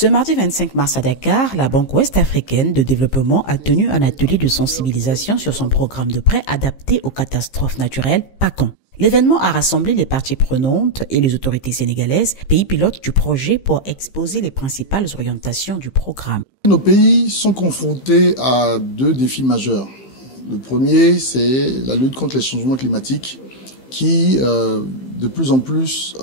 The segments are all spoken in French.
Ce mardi 25 mars à Dakar, la Banque ouest-africaine de développement a tenu un atelier de sensibilisation sur son programme de prêt adapté aux catastrophes naturelles, PACAN. L'événement a rassemblé les parties prenantes et les autorités sénégalaises, pays pilotes du projet, pour exposer les principales orientations du programme. Nos pays sont confrontés à deux défis majeurs. Le premier, c'est la lutte contre les changements climatiques qui, de plus en plus,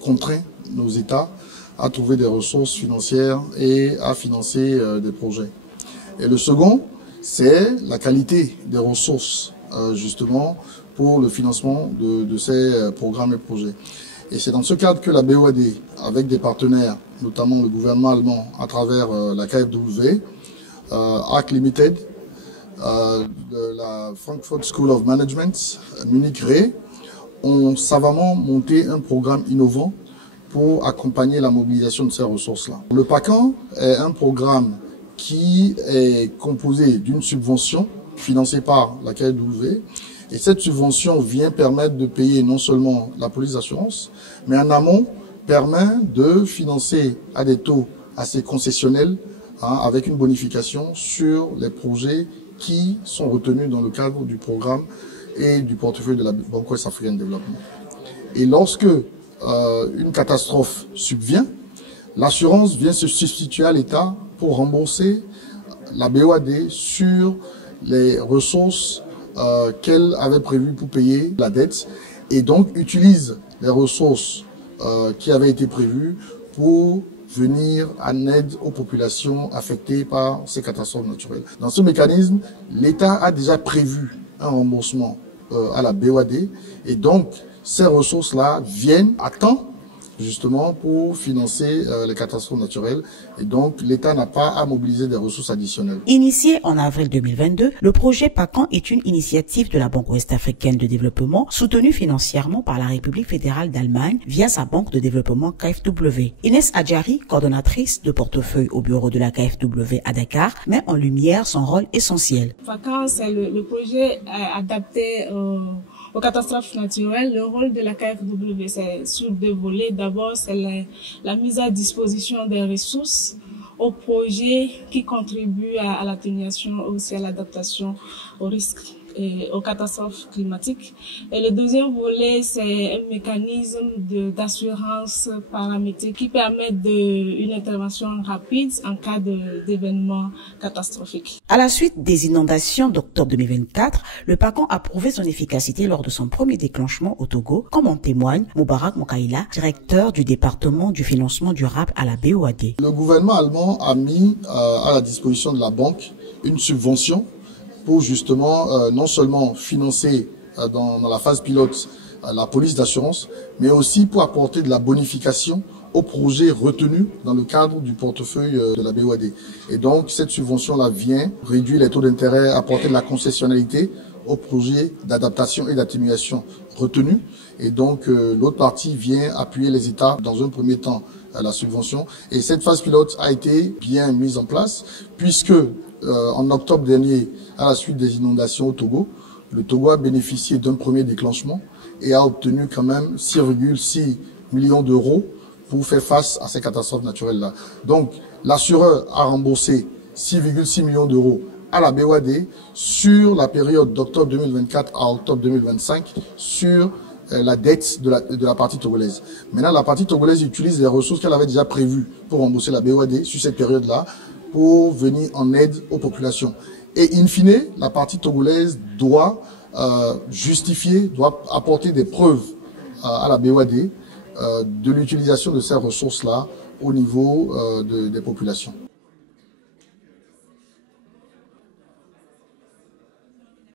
contraint nos États à trouver des ressources financières et à financer des projets. Et le second, c'est la qualité des ressources, justement, pour le financement de ces programmes et projets. Et c'est dans ce cadre que la BOAD, avec des partenaires, notamment le gouvernement allemand, à travers la KfW, ARC Limited, de la Frankfurt School of Management, Munich Re, ont savamment monté un programme innovant pour accompagner la mobilisation de ces ressources-là. Le PACAN est un programme qui est composé d'une subvention financée par la KfW, et cette subvention vient permettre de payer non seulement la police d'assurance, mais en amont permet de financer à des taux assez concessionnels, avec une bonification sur les projets qui sont retenus dans le cadre du programme et du portefeuille de la Banque ouest-africaine de développement. Et lorsque une catastrophe subvient, l'assurance vient se substituer à l'État pour rembourser la BOAD sur les ressources qu'elle avait prévues pour payer la dette, et donc utilise les ressources qui avaient été prévues pour venir en aide aux populations affectées par ces catastrophes naturelles. Dans ce mécanisme, l'État a déjà prévu un remboursement à la BOAD, et donc ces ressources-là viennent à temps, justement, pour financer les catastrophes naturelles, et donc l'État n'a pas à mobiliser des ressources additionnelles. Initié en avril 2022, le projet PACAN est une initiative de la Banque ouest-africaine de développement, soutenue financièrement par la République fédérale d'Allemagne via sa banque de développement KfW. Inès Adjari, coordonnatrice de portefeuille au bureau de la KfW à Dakar, met en lumière son rôle essentiel. PACAN, c'est le projet adapté aux catastrophes naturelles. Le rôle de la KfW, c'est sur deux volets. D'abord, c'est la mise à disposition des ressources aux projets qui contribuent à l'atténuation, aussi à l'adaptation aux risques et aux catastrophes climatiques. Et le deuxième volet, c'est un mécanisme d'assurance paramétrique qui permet une intervention rapide en cas d'événements catastrophiques. À la suite des inondations d'octobre 2024, le PACAN a prouvé son efficacité lors de son premier déclenchement au Togo, comme en témoigne Moubarak Mokaïla, directeur du département du financement durable à la BOAD. Le gouvernement allemand a mis à la disposition de la banque une subvention pour justement non seulement financer dans la phase pilote la police d'assurance, mais aussi pour apporter de la bonification aux projets retenus dans le cadre du portefeuille de la BOAD. Et donc cette subvention-là vient réduire les taux d'intérêt, apporter de la concessionnalité aux projets d'adaptation et d'atténuation retenus. Et donc l'autre partie vient appuyer les États dans un premier temps à la subvention. Et cette phase pilote a été bien mise en place puisque en octobre dernier, à la suite des inondations au Togo, le Togo a bénéficié d'un premier déclenchement et a obtenu quand même 6,6 millions d'euros pour faire face à ces catastrophes naturelles-là. Donc, l'assureur a remboursé 6,6 millions d'euros à la BOAD sur la période d'octobre 2024 à octobre 2025 sur la dette de la partie togolaise. Maintenant, la partie togolaise utilise les ressources qu'elle avait déjà prévues pour rembourser la BOAD sur cette période-là pour venir en aide aux populations. Et in fine, la partie togolaise doit justifier, doit apporter des preuves à la BOAD de l'utilisation de ces ressources-là au niveau des populations.